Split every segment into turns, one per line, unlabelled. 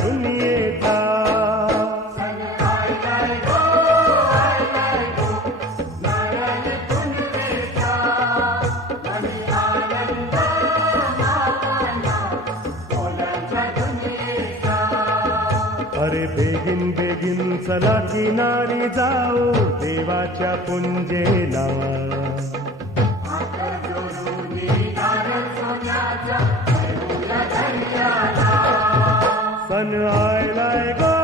दुनियेचा अरे begin begin चला किनारी जाऊ देवाच्या पुंजेला. सन आयलाय गो आयलाय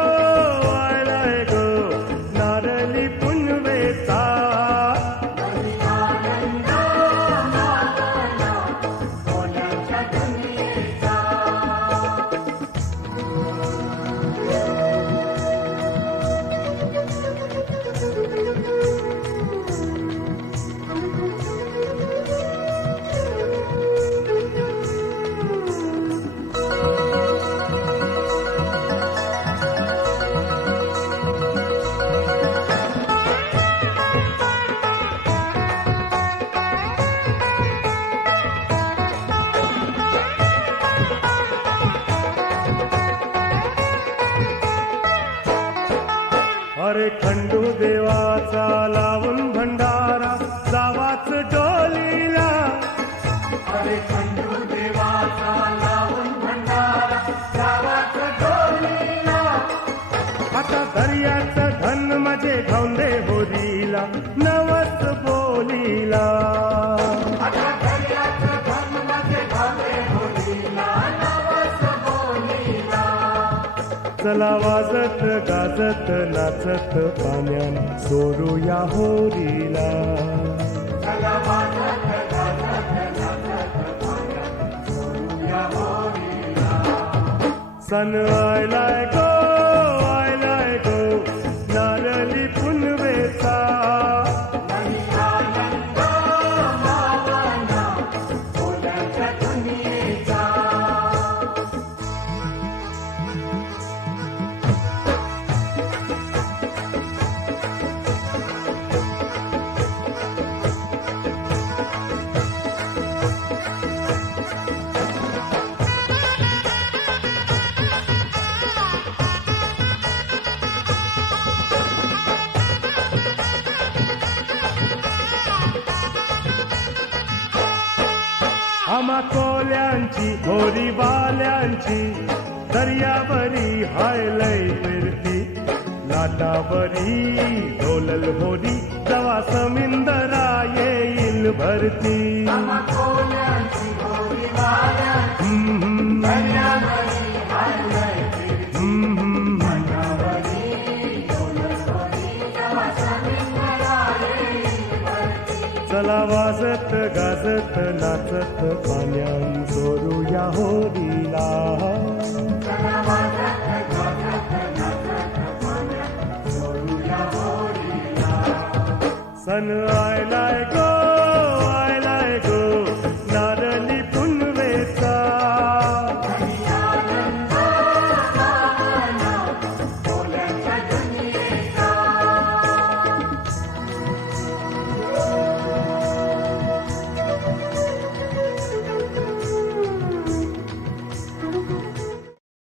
अरे खंडू देवाचा लावून भंडारा जावाच डोलीला. आता दर्याचं धन माझे घाऊंदे होरीला नवस बोलीला. चला वाजत गाजत नाचत पाण्यान सोडूया होरीला. सन आयलाय आम्हा कोल्यांची होरी बाल्यांची दर्यावरी हायलय फिरती. लाटावरी डोलल होरी जवा समिंदरा येईल भरती. हम्म, चला वाजत गाजत नाचत पाण्यान चोरूया होरीला सन आयला